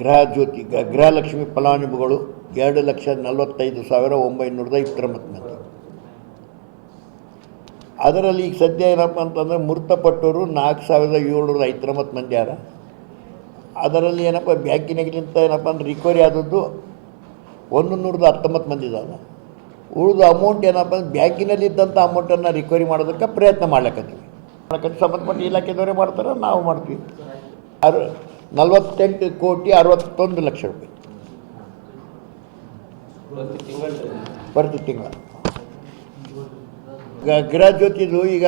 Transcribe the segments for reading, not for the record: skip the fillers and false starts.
ಗೃಹಜ್ಯೋತಿ ಗೃಹಲಕ್ಷ್ಮಿ ಫಲಾನುಭವಿಗಳು 2,45,929 ಮಂದಿ. ಅದರಲ್ಲಿ ಈಗ ಸದ್ಯ ಏನಪ್ಪ ಅಂತಂದರೆ ಮೃತಪಟ್ಟವರು 4,719 ಮಂದಿ ಯಾರ. ಅದರಲ್ಲಿ ಏನಪ್ಪ ಬ್ಯಾಂಕಿನಾಗಿಂತ ಏನಪ್ಪ ಅಂದ್ರೆ ರಿಕವರಿ ಆದದ್ದು 119 ಮಂದಿ ಇದ್ದಾವೆ. ಉಳಿದ ಅಮೌಂಟ್ ಏನಪ್ಪ ಅಂದ್ರೆ ಬ್ಯಾಂಕಿನಲ್ಲಿದ್ದಂಥ ಅಮೌಂಟನ್ನು ರಿಕವರಿ ಮಾಡೋದಕ್ಕೆ ಪ್ರಯತ್ನ ಮಾಡ್ಲಿಕ್ಕತ್ತೀವಿ. ಸಂಬಂಧಪಟ್ಟ ಇಲಾಖೆದವರೇ ಮಾಡ್ತಾರೆ, ನಾವು ಮಾಡ್ತೀವಿ. 48,61,61,00,000 ರೂಪಾಯಿ ಪ್ರತಿ ತಿಂಗಳ. ಗೃಹಜ್ಯೋತಿದು ಈಗ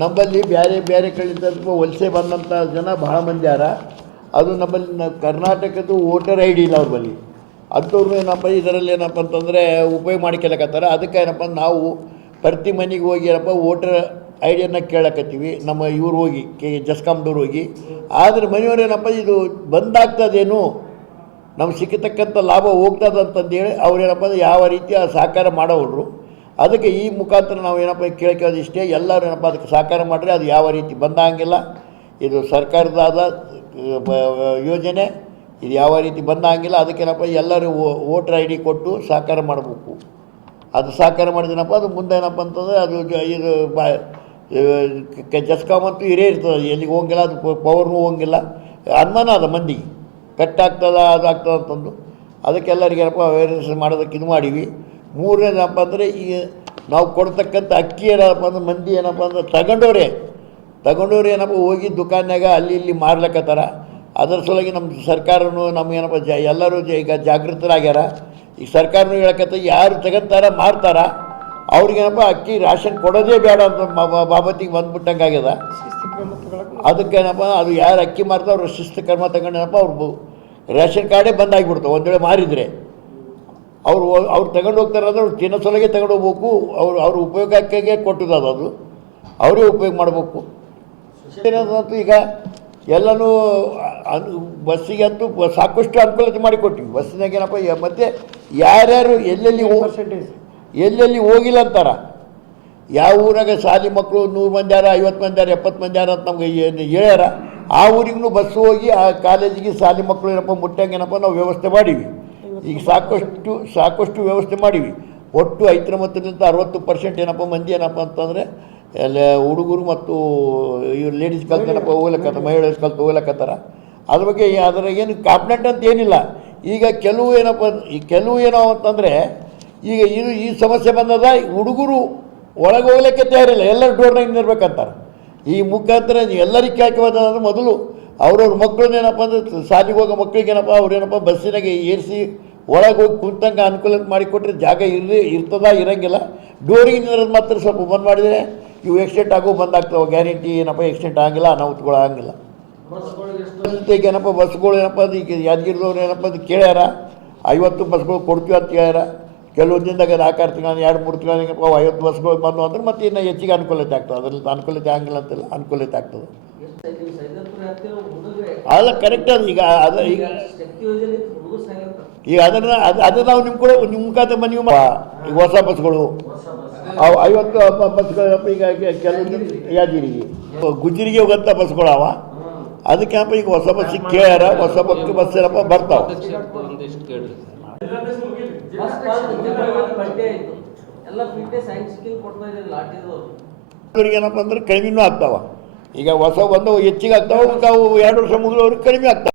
ನಮ್ಮಲ್ಲಿ ಬೇರೆ ಬೇರೆ ಕಡೆಯಿಂದ ವಲಸೆ ಬಂದಂಥ ಜನ ಭಾಳ ಮಂದಿ ಯಾರ. ಅದು ನಮ್ಮಲ್ಲಿ ಕರ್ನಾಟಕದ್ದು ವೋಟರ್ ಐ ಡಿ ಇಲ್ಲ ಅವ್ರ ಬಳಿ. ಅಂಥವ್ರು ಏನಪ್ಪ ಇದರಲ್ಲಿ ಏನಪ್ಪ ಅಂತಂದರೆ ಉಪಯೋಗ ಮಾಡ್ಕೊಳಕತ್ತಾರೆ. ಅದಕ್ಕೆ ಏನಪ್ಪ ನಾವು ಪ್ರತಿ ಮನೆಗೆ ಹೋಗಿ ಏನಪ್ಪ ವೋಟರ್ ಐ ಡಿಯನ್ನು ಕೇಳಕತ್ತೀವಿ. ನಮ್ಮ ಇವ್ರು ಹೋಗಿ ಜಸ್ಕಾಮ್ದವ್ರು ಹೋಗಿ. ಆದರೆ ಮನೆಯವ್ರು ಏನಪ್ಪ ಇದು ಬಂದಾಗ್ತದೇನು, ನಮ್ಗೆ ಸಿಕ್ಕತಕ್ಕಂಥ ಲಾಭ ಹೋಗ್ತದಂತಂದೇಳಿ ಅವ್ರೇನಪ್ಪ ಅಂದ್ರೆ ಯಾವ ರೀತಿಯ ಸಹಕಾರ ಮಾಡೋರು. ಅದಕ್ಕೆ ಈ ಮುಖಾಂತರ ನಾವು ಏನಪ್ಪ ಕೇಳ್ಕೊಳ್ಳೋದು ಇಷ್ಟೇ, ಎಲ್ಲರೂ ಏನಪ್ಪ ಅದಕ್ಕೆ ಸಹಕಾರ ಮಾಡಿದ್ರೆ ಅದು ಯಾವ ರೀತಿ ಬಂದಾಗಿಲ್ಲ. ಇದು ಸರ್ಕಾರದಾದ ಯೋಜನೆ, ಇದು ಯಾವ ರೀತಿ ಬಂದಾಗಿಲ್ಲ. ಅದಕ್ಕೇನಪ್ಪ ಎಲ್ಲರೂ ವೋಟರ್ ಐ ಡಿ ಕೊಟ್ಟು ಸಹಕಾರ ಮಾಡಬೇಕು. ಅದು ಸಹಕಾರ ಮಾಡಿದ್ನಪ್ಪ ಅದು ಮುಂದೆ ಏನಪ್ಪ ಅಂತಂದರೆ ಅದು ಇದು ಜಸ್ಕಾಮ್ ಅಂತೂ ಇರೇ ಇರ್ತದೆ, ಎಲ್ಲಿಗೆ ಹೋಗಿಲ್ಲ, ಅದು ಪವರ್ನೂ ಹೋಗಿಲ್ಲ. ಅನುಮಾನ ಅದ ಮಂದಿಗೆ ಕಟ್ಟಾಗ್ತದ ಅದು ಆಗ್ತದೆ ಅಂತಂದು. ಅದಕ್ಕೆಲ್ಲರಿಗೆ ಏನಪ್ಪ ಅವೇರ್ನೆಸ್ ಮಾಡೋದಕ್ಕೆ ಇದು ಮಾಡೀವಿ. ಮೂರನೇದಪ್ಪ ಅಂದರೆ ಈಗ ನಾವು ಕೊಡ್ತಕ್ಕಂಥ ಅಕ್ಕಿ ಏನಪ್ಪ ಅಂದ್ರೆ ಮಂದಿ ಏನಪ್ಪ ಅಂದ್ರೆ ತಗೊಂಡವ್ರೆ ಏನಪ್ಪ ಹೋಗಿ ದುಕಾನ್ಯಾಗ ಅಲ್ಲಿ ಇಲ್ಲಿ ಮಾರ್ಲಕ್ಕತ್ತಾರ. ಅದರ ಸಲುವಾಗಿ ನಮ್ಮ ಸರ್ಕಾರನೂ ನಮಗೇನಪ್ಪ ಎಲ್ಲರೂ ಈಗ ಜಾಗೃತರಾಗ್ಯಾರ. ಈಗ ಸರ್ಕಾರನೂ ಹೇಳಕತ್ತ ಯಾರು ತಗೊಂತಾರ ಮಾರ್ತಾರ ಅವ್ರಿಗೇನಪ್ಪ ಅಕ್ಕಿ ರಾಷನ್ ಕೊಡೋದೇ ಬೇಡ ಅಂತ ಬಾಬತ್ತಿಗೆ ಬಂದ್ಬಿಟ್ಟಂಗೆ ಆಗ್ಯದ. ಅದಕ್ಕೇನಪ್ಪ ಅದು ಯಾರು ಅಕ್ಕಿ ಮಾರ್ತಾರ ಅವ್ರು ಶಿಸ್ತು ಕ್ರಮ ತಗೊಂಡೇನಪ್ಪ ಅವ್ರು ರೇಷನ್ ಕಾರ್ಡೇ ಬಂದಾಗಿಬಿಡ್ತಾವೆ. ಒಂದು ವೇಳೆ ಮಾರಿದರೆ ಅವ್ರು ತಗೊಂಡು ಹೋಗ್ತಾರೆ ಅಂದ್ರೆ ಅವ್ರು ತಿನ್ನೋ ಸಲಗೆ ತಗೊಂಡು ಹೋಗ್ಬೇಕು. ಅವ್ರ ಉಪಯೋಗಕ್ಕೆ ಕೊಟ್ಟದ್ದು ಅದು ಅವರೇ ಉಪಯೋಗ ಮಾಡಬೇಕು. ಏನಂತೂ ಈಗ ಎಲ್ಲನೂ ಬಸ್ಸಿಗೆ ಅಂತೂ ಸಾಕಷ್ಟು ಅನುಕೂಲತೆ ಮಾಡಿಕೊಟ್ಟಿವಿ. ಬಸ್ಸಿನಾಗ ಏನಪ್ಪ ಮತ್ತು ಯಾರ್ಯಾರು ಎಲ್ಲೆಲ್ಲಿ ಹೋಗಿಲ್ಲ ಅಂತಾರ. ಯಾವ ಊರಾಗ ಶಾಲೆ ಮಕ್ಕಳು 100 ಮಂದಿ ಯಾರ, 50 ಮಂದಿ ಯಾರ, 70 ಮಂದಿ ಯಾರ ಅಂತ ನಮ್ಗೆ ಹೇಳ್ಯಾರ. ಆ ಊರಿಗೂ ಬಸ್ಸು ಹೋಗಿ ಆ ಕಾಲೇಜಿಗೆ ಶಾಲೆ ಮಕ್ಕಳು ಏನಪ್ಪ ಮುಟ್ಟಂಗೆ ಏನಪ್ಪ ನಾವು ವ್ಯವಸ್ಥೆ ಮಾಡೀವಿ. ಈಗ ಸಾಕಷ್ಟು ವ್ಯವಸ್ಥೆ ಮಾಡೀವಿ. ಒಟ್ಟು 50-60% ಏನಪ್ಪ ಮಂದಿ ಏನಪ್ಪ ಅಂತಂದರೆ ಎಲ್ಲ ಹುಡುಗರು ಮತ್ತು ಇವ್ರು ಲೇಡೀಸ್ ಕಲ್ತೇನಪ್ಪ ಹೋಗ್ಲಕ್ಕತ್ತ, ಮಹಿಳೆಯರು ಕಲ್ತು ಹೋಗ್ಲಕ್ಕತ್ತಾರ. ಅದ್ರ ಬಗ್ಗೆ ಅದರ ಏನು ಕಾಂಪ್ಲೆಂಟ್ ಅಂತ ಏನಿಲ್ಲ. ಈಗ ಕೆಲವು ಏನೋ ಅಂತಂದರೆ ಈಗ ಈ ಸಮಸ್ಯೆ ಬಂದದ, ಹುಡುಗರು ಒಳಗೆ ಹೋಗ್ಲಿಕ್ಕೆ ತಯಾರಿಲ್ಲ, ಎಲ್ಲರೂ ಡೋರ್ನಾಗ ನಿಂದಿರ್ಬೇಕಂತಾರೆ. ಈ ಮುಖಾಂತರ ಎಲ್ಲರಿಗೆ ಕೇಳ್ಕೋಬೋದಂದ್ರೆ ಮೊದಲು ಅವ್ರವ್ರ ಮಕ್ಕಳನ್ನೇನಪ್ಪ ಅಂದ್ರೆ ಶಾಲೆಗೆ ಹೋಗೋ ಮಕ್ಕಳಿಗೇನಪ್ಪ ಅವ್ರೇನಪ್ಪ ಬಸ್ಸಿನಾಗೆ ಏರಿಸಿ ಒಳಗೆ ಹೋಗಿ ಕುಂತಂಗೆ ಅನುಕೂಲ ಮಾಡಿಕೊಟ್ರೆ ಜಾಗ ಇರ್ತದ ಇರೋಂಗಿಲ್ಲ. ಡೋರಿಗೆ ನಿಂದಿರೋದು ಮಾತ್ರ ಸ್ವಲ್ಪ ಬಂದ್ ಮಾಡಿದರೆ ಇವು ಎಕ್ಸಿಡೆಂಟ್ ಆಗೋ ಬಂದಾಗ್ತಾವೆ. ಗ್ಯಾರಂಟಿ ಏನಪ್ಪ ಎಕ್ಸಿಡೆಂಟ್ ಆಗಿಲ್ಲ, ಅನಾಹುತಗಳು ಆಗಂಗಿಲ್ಲ. ಏನಪ್ಪ ಬಸ್ಗಳು ಏನಪ್ಪ ಅದು ಈಗ ಯಾದಗಿರಿದವ್ರು ಏನಪ್ಪ ಅದು ಕೇಳ್ಯಾರ 50 ಬಸ್ಗಳು ಕೊಡ್ತೀವಿ ಅಂತ ಹೇಳ್ಯಾರ. ಕೆಲವು ದಿನದಾಗ 4-6 ತಿಂಗಳು 2-3 ತಿಂಗಳೇನಪ್ಪ 50 ಬಸ್ಗಳು ಬಂದು ಅಂದ್ರೆ ಮತ್ತೆ ಇನ್ನು ಹೆಚ್ಚಿಗೆ ಅನುಕೂಲತೆ ಆಗ್ತದೆ. ಅದರಲ್ಲಿ ಅನುಕೂಲತೆ ಆಗಿಲ್ಲ ಅಂತಿಲ್ಲ, ಅನುಕೂಲತೆ ಆಗ್ತದೆ. ಅಲ್ಲ ಕರೆಕ್ಟ್ ಅದು. ಈಗ ಅದು ನಾವು ನಿಮ್ಮ ಮುಖಾಂತರ ಮನವಿ ಈಗ ಹೊಸ ಬಸ್ಗಳು 50 ಬಸ್ಗಳಪ್ಪ. ಈಗ ಕೆಲವು ಯಾದಗಿರಿಗೆ ಗುಜರಿಗೆ ಹೋಗಂಥ ಬಸ್ಗಳು ಅವ. ಅದಕ್ಕೆನಪ್ಪ ಈಗ ಹೊಸ ಬಸ್ಸಿಗೆ ಕೇಳ್ಯಾರ, ಹೊಸ ಬಸ್ ಏನಪ್ಪ ಬರ್ತಾವೆ. ಏನಪ್ಪ ಅಂದ್ರೆ ಕಡಿಮೆನೂ ಆಗ್ತಾವ. ಈಗ ಹೊಸ ಬಂದು ಹೆಚ್ಚಿಗೆ ಆಗ್ತಾವೆ, 2 ವರ್ಷ ಮುಗಿದವ್ರಿಗೆ ಕಡಿಮೆ ಆಗ್ತಾವೆ.